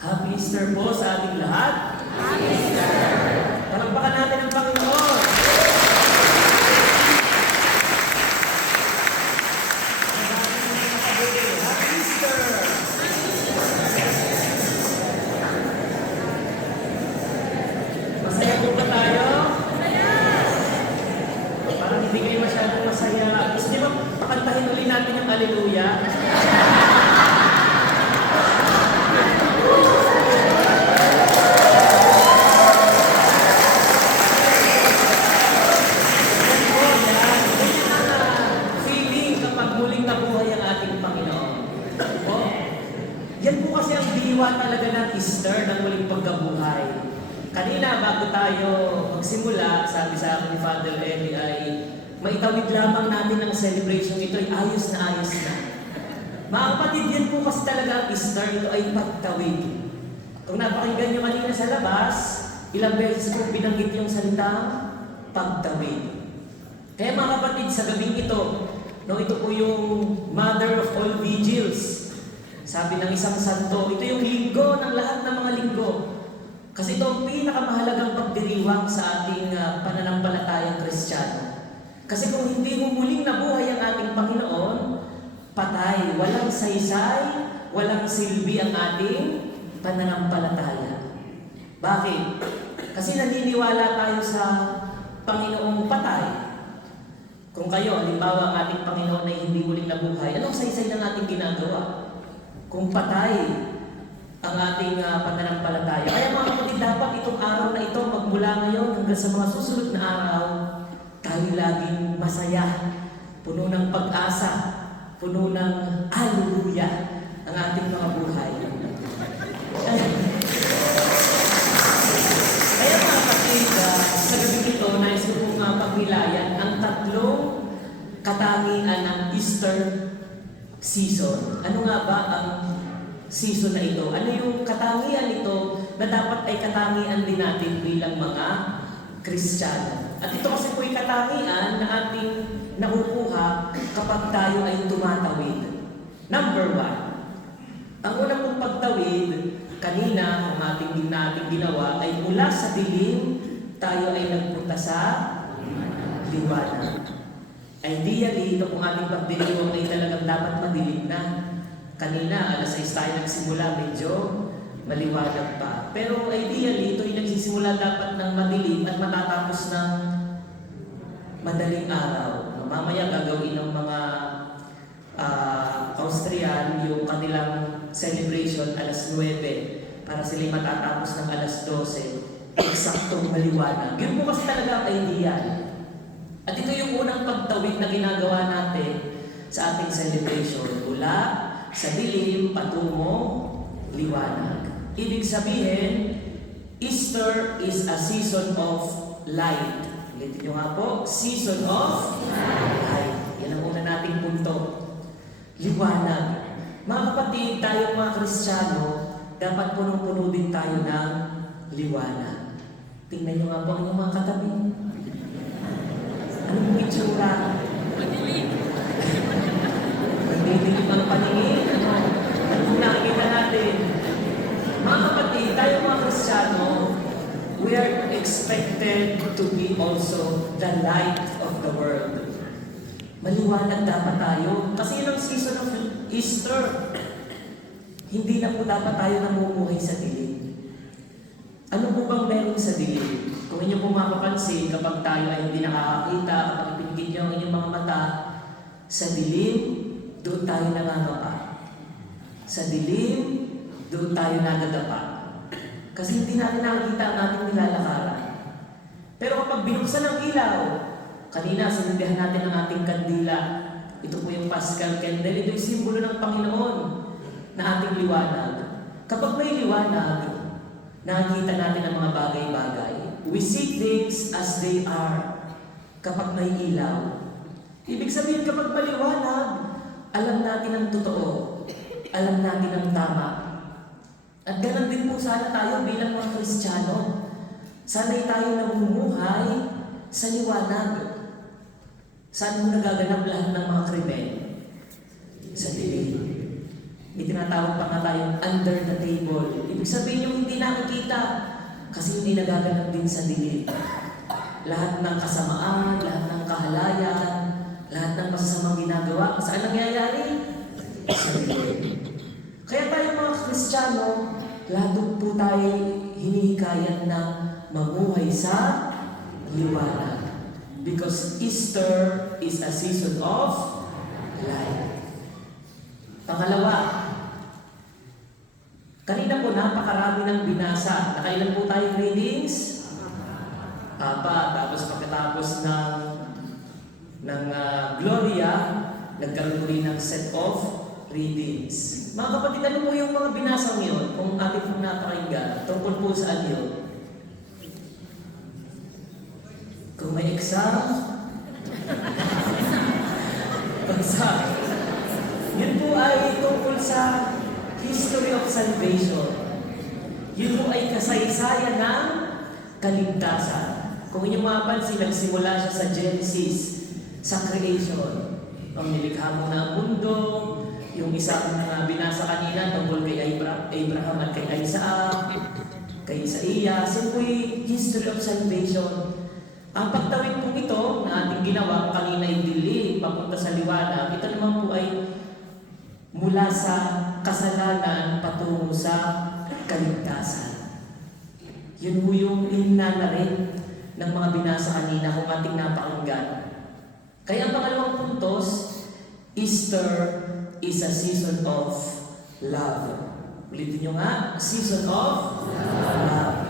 Happy Easter po sa ating lahat. Happy Easter! Palakpakan natin ang Panginoon. Happy Easter! Masaya po ba tayo? Parang hindi kayo masyadong masaya. Gusto niyo ba pakantahin ulit natin yung Hallelujah? Talaga ng Easter ng muling pagkabuhay. Kanina, bago tayo magsimula, sabi sa akin ni Father Eddie ay maitawid lamang natin ang celebration ito ay ayos na ayos na. Mga kapatid, yan po kasi talaga ang Easter, ito ay pagtawid. Kung napakinggan nyo kanina sa labas, ilang beses po binanggit yung salitang pagtawid. Kaya mga kapatid, sa gabing ito, ito po yung Mother of all Vigils. Sabi ng isang santo, ito yung linggo ng lahat ng mga linggo. Kasi ito ang pinakamahalagang pagdiriwang sa ating pananampalatayang Kristiyano. Kasi kung hindi humuling nabuhay ang ating Panginoon, patay, walang saysay, walang silbi ang ating pananampalataya. Bakit? Kasi naniniwala tayo sa Panginoong patay. Kung kayo, halimbawa ang ating Panginoon ay hindi muling nabuhay, anong saysay ng ating ginagawa? Kung patay ang ating pananampalataya. Kaya mga kapatid, dapat itong araw na ito, magmula ngayon hanggang sa mga susunod na araw, tayo laging masaya, puno ng pag-asa, puno ng hallelujah ang ating mga buhay. Kaya mga kapatid, sa gabi ito, nais ko pong pagnilayan ang tatlong katangian ng Easter season. Ano nga ba ang season na ito? Ano yung katangian ito na dapat ay katangian din natin bilang mga Kristiyano? At ito kasi po yung katangian na ating nakukuha kapag tayo ay tumatawid. Number 1, ang unang pong pagtawid, kanina kung ating din natin ginawa, ay mula sa dilim, tayo ay nagpunta sa liwanag. Ideally, ito kung ating pagdiriwang ay talagang dapat madilim na. Kanina, alas 6 tayo nagsimula, medyo maliwanag pa. Pero ideally, ito ay nagsisimula dapat ng madilim at matatapos ng madaling araw. Mamaya gagawin ng mga Austrian yung kanilang celebration alas 9 para sila matatapos ng alas 12. Eksaktong maliwanag. Yun po kasi talaga ang ideal. At ito yung unang pagtawid na ginagawa natin sa ating celebration. Mula sa dilim patungo liwanag. Ibig sabihin, Easter is a season of light. Ulitin nyo nga po, season of light. Yan ang una nating punto. Liwanag. Mga kapatid, tayong mga Kristiyano, dapat punong-puno din tayo ng liwanag. Tingnan nyo nga po ang inyong mga katabi. Ano yung itsura? Madilim. Madilim ang paningin. Ano yung nakikita natin? Mga kapatid, tayo mga Kristiyano, we are expected to be also the light of the world. Maliwanag dapat tayo. Kasi yun ang season of Easter. Hindi na po dapat tayo namumuhay sa dilim. Ano po bang meron sa dilim? Kung inyo po mapapansin, kapag tayo ay hindi nakakakita, kapag ipinigit nyo ang inyong mga mata, sa dilim, doon tayo nangangapa. Sa dilim, doon tayo nadadapa. Kasi hindi natin nakikita ang ating nilalakaran. Pero kapag binuksan ang ilaw, kanina sinundihan natin ang ating kandila. Ito po yung Paschal Candle. Ito yung simbolo ng Panginoon na ating liwanag. Kapag may liwanag, nakikita natin ang mga bagay-bagay. We see things as they are kapag may ilaw. Ibig sabihin kapag maliwanag, alam natin ang totoo. Alam natin ang tama. At ganun din po sana tayo bilang mga Kristiyano. Sana'y tayo namumuhay sa liwanag. Saan mo nagaganap lahat ng mga krimen? Sa dilim. Itinatawag pa nga tayong under the table. Ibig sabihin yung hindi nakikita kasi hindi nagaganap din sa dilim. Lahat ng kasamaan, lahat ng kahalayan, lahat ng masasamang ginagawa, saan nangyayari? Sa dilim. Kaya tayo mga Kristiyano, lahat po tayo hinihikayat na mamuhay sa liwanag. Because Easter is a season of light. Pangalawa, kanina po napakarami ng binasa. Nakailan po tayong readings? Tapos pagkatapos ng Gloria, nagkaroon rin ng set of readings. Mga kapatid, ano po yung mga binasang yun? Kung ating pong napakinggan, tungkol po saan yun? Kung may exam, pagsa. Yun po ay tungkol sa history of salvation. Yun po ay kasaysayan ng kaligtasan. Kung inyong mapansin, nagsimula siya sa Genesis, sa creation. Ang nilikha mo na ang mundo, yung isang binasa kanina tungkol kay Abraham at kay Isaac, kay Isaías, yun po yung history of salvation. Ang pagtawid po ito na ating ginawa kanina ay dilim, papunta sa liwanag, ito naman po ay mula sa kasalanan patungo sa kaligtasan. Yun po yung inana rin ng mga binasa kanina kung ating napakinggan. Kaya ang pangalawang puntos, Easter is a season of love. Ulitin nyo nga, season of love.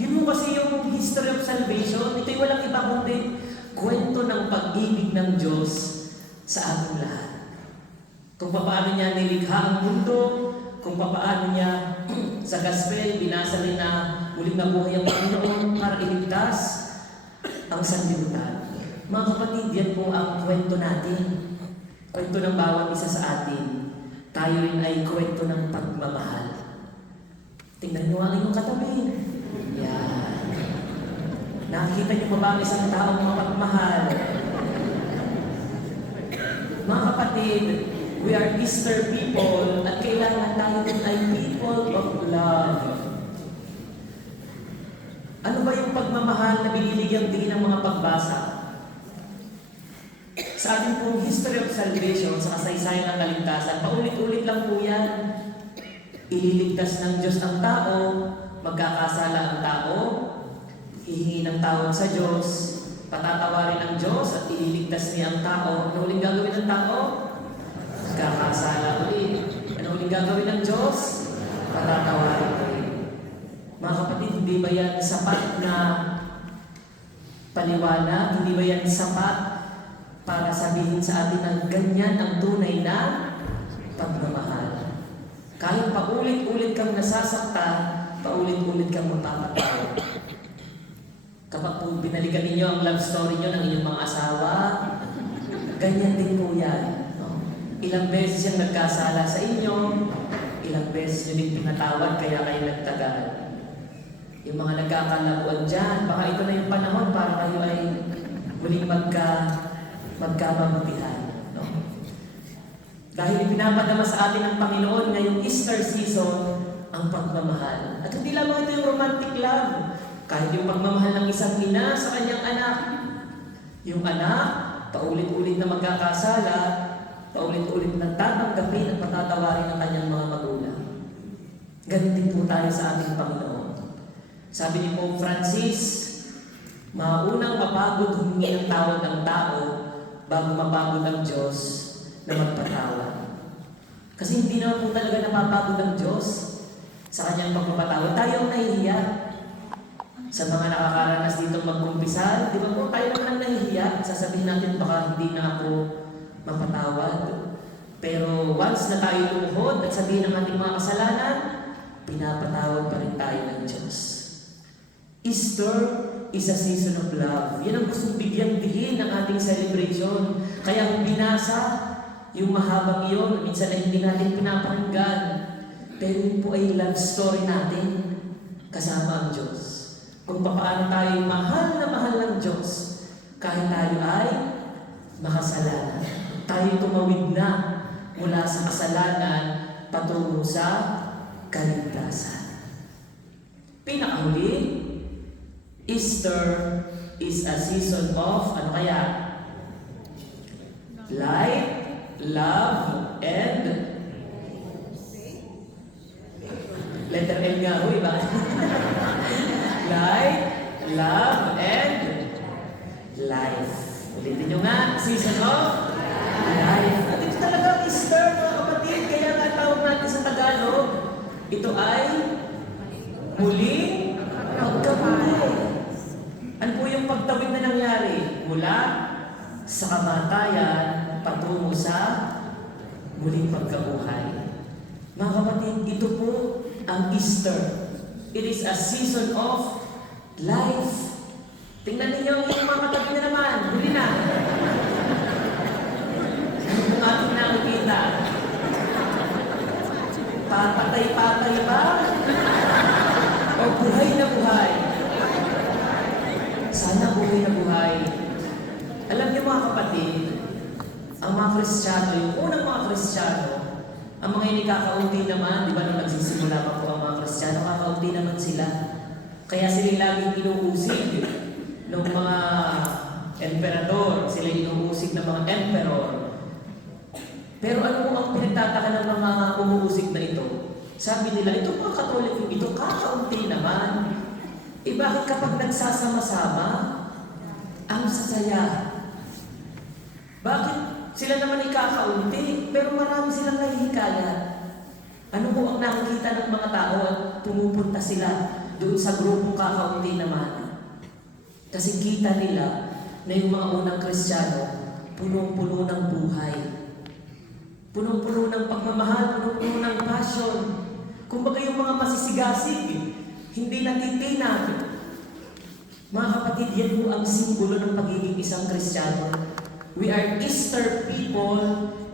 Yun mo kasi yung history of salvation, ito'y walang iba kundi kwento ng pag-ibig ng Diyos sa ating lahat. Kung paano niya nilikha ang mundo, kung paano niya sa gospel, binasa rin na muling nabuhay ang Panginoon para iligtas ang sanlibutan. Mga kapatid, yan po ang kwento natin. Kwento ng bawat isa sa atin. Tayo rin ay kwento ng pagmamahal. Tingnan niyo ang inyong katabi. Yan. Nakikita niyo ba ba ang isang taong mapagmahal? Mga kapatid, we are Easter people at kailangan tayo ay people of love. Ano ba yung pagmamahal na biniligyang din ng mga pagbasa? Sa ating pong history of salvation, sa kasaysayan ng kaligtasan, paulit-ulit lang po yan. Ililigtas ng Diyos ang tao, magkakasala ang tao, hihingi ng tawad sa Diyos, patatawarin ng Diyos at ililigtas niya ang tao. Ano uling gagawin ng tao? Magkakasala ulit. Ano uling gagawin ng Diyos? Patatawarin ulit. Mga kapatid, hindi ba yan sapat na paliwanag? Hindi ba yan sapat para sabihin sa atin na ganyan ang tunay na pagmamahal? Kahit paulit-ulit kang nasasaktan, paulit-ulit kang magpapatawad. Kapag po binalikan ninyo ang love story nyo ng inyong mga asawa, ganyan din po yan. No? Ilang beses yung nagkasala sa inyo, ilang beses nyo din pinatawad kaya kayo nagtagal. Yung mga nagkakalabuan dyan, baka ito na yung panahon para kayo ay muling magkamabutihan. No? Dahil pinapadama sa atin ng Panginoon ngayong Easter season ang pagmamahal. At hindi lamang ito yung romantic love. Kahit yung pagmamahal ng isang ina sa kanyang anak. Yung anak, paulit-ulit na magkakasala, paulit-ulit na tatanggapin at patatawarin ng kanyang mga magulang. Ganun din po tayo sa ating Panginoon. Sabi ni Pope Francis, maunang mapagod humingi ng tawad ng tao bago mapagod ang Diyos na magpatawad. Kasi hindi naman po talaga napapagod ang Diyos sa kanyang pagpapatawad. Tayo ang nahihiya. Sa mga nakakaranas dito magkumpisal, di ba po tayo naman ang nahihiya. Sasabihin natin baka hindi na ako mapatawad. Pero once na tayo lumuhod at sabihin ng ating mga kasalanan, pinapatawad pa rin tayo ng Diyos. Easter is a season of love. Yan ang gustong bigyang dihin ng ating celebration. Kaya kung binasa yung mahabang iyon, minsan ay hindi natin pinapakinggan. Pero yun po ay love story natin kasama ang Diyos. Kung paano tayo mahal na mahal ng Diyos kahit tayo ay makasalanan. Tayo tumawid na mula sa kasalanan patungo sa kaligtasan. Pinakahuli, Easter is a season of, ano kaya? Light, love, and letter L nga ho, iba? Light, love, and life. Ulitin nyo nga, season of life. At ito talaga Easter, mga kapatid. Kaya nga tawag natin sa Tagalog, ito ay muling pagkabuhay. Ano po yung pagtawid na nangyari? Mula sa kamatayan patungo sa muling pagkabuhay. Mga kapatid, ito po ang Easter. It is a season of life. Tingnan ninyo ang inyong mga katabi na naman. Huli na. Ano kung ating nakikita? Papatay-patay ba? O buhay na buhay? Sana buhay na buhay. Alam niyo mga kapatid, ang mga Kristiyano, yung unang mga Kristiyano, ang mga inikakaunti naman, di ba nung nagsisimula pa po ang mga Kristiyano, kakaunti naman sila. Kaya sila laging inuusig ng mga emperador, sila inuusig ng mga emperor. Pero ano po ang pinagtataka ng mga umuusig na ito? Sabi nila, ito mga Katoliko, ito kakaunti naman. Eh bakit kapag nagsasama-sama, ang sasaya? Bakit sila naman ikakaunti, pero marami silang nahihikaya? Ano po ang nakikita ng mga tao at pumupunta sila doon sa grupong kakaunti naman? Kasi kita nila na yung mga unang Kristiyano, punong-puno ng buhay. Punong-puno ng pagmamahal, punong-puno ng passion. Kumbaga yung mga masisigasig, hindi natitinag. Mga kapatid, yan po ang simbolo ng pagiging isang Kristiyano. We are Easter people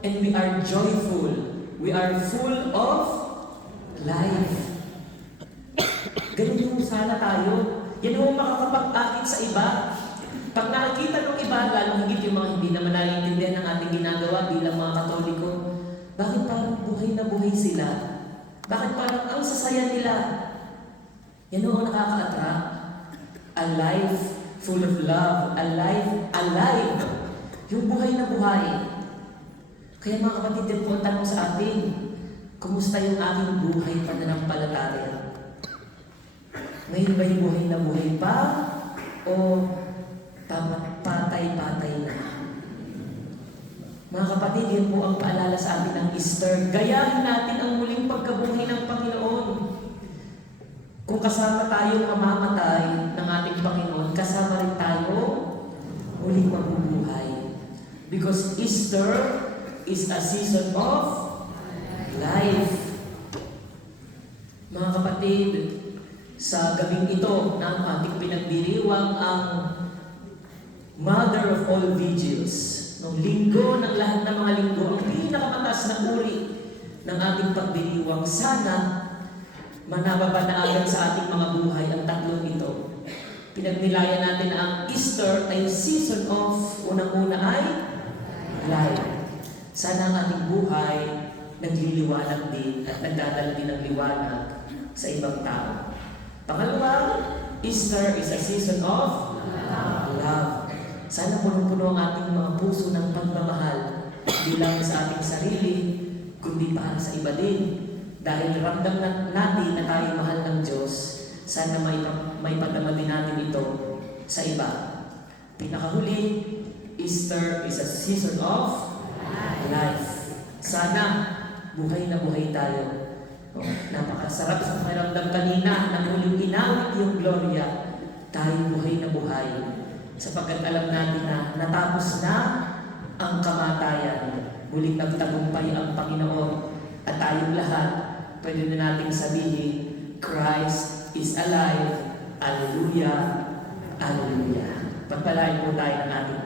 and we are joyful. We are full of life. Ganun yung sana tayo. Yan yung makakapag-akit sa iba. Pag nakikita ng iba, lalong higit yung mga hindi naman naiintindihan ng ating ginagawa bilang mga Katoliko, bakit parang buhay na buhay sila? Bakit parang ang sasaya nila? Yan yung nakaka-attract. A life full of love. A life alive. Yung buhay na buhay. Kaya mga kapatid, din po ang tanong sa atin, kumusta yung aking buhay pananampalataya? Ngayon ba yung buhay na buhay pa? O patay-patay na? Mga kapatid, yan po ang paalala sa atin ng Easter. Gayahin natin ang muling pagkabuhay ng Panginoon. Kung kasama tayong mamamatay ng ating Panginoon, kasama rin tayo muling mabubuhay. Because Easter is a season of life. Mga kapatid, sa gabing ito na ating pinagdiriwang ang Mother of all Vigils, nung linggo ng lahat ng mga linggo, ang pinakamataas na uri ng ating pagdiriwang, sana manababanaagan sa ating mga buhay ang tatlong ito. Pinagnilayan natin na ang Easter ay season of, unang-una ay life. Sana ang ating buhay nagliliwanag din at nagdadala din ng liwanag sa ibang tao. Pangalawa, Easter is a season of love. Sana punong-puno ang ating mga puso ng pagmamahal, hindi lang sa ating sarili, kundi para sa iba din. Dahil ramdam natin na tayo mahal ng Diyos, sana may padama din natin ito sa iba. Pinakahuli, Easter is a season of life. Sana buhay na buhay tayo. Napakasarap sa pakiramdam kanina na muling inawit yung Gloria. Tayo buhay na buhay. Sapagkat alam natin na natapos na ang kamatayan. Muling nagtagumpay ang Panginoon. At tayong lahat, pwede na nating sabihin, Christ is alive. Alleluia. Alleluia. Pagpalain po tayo ng ating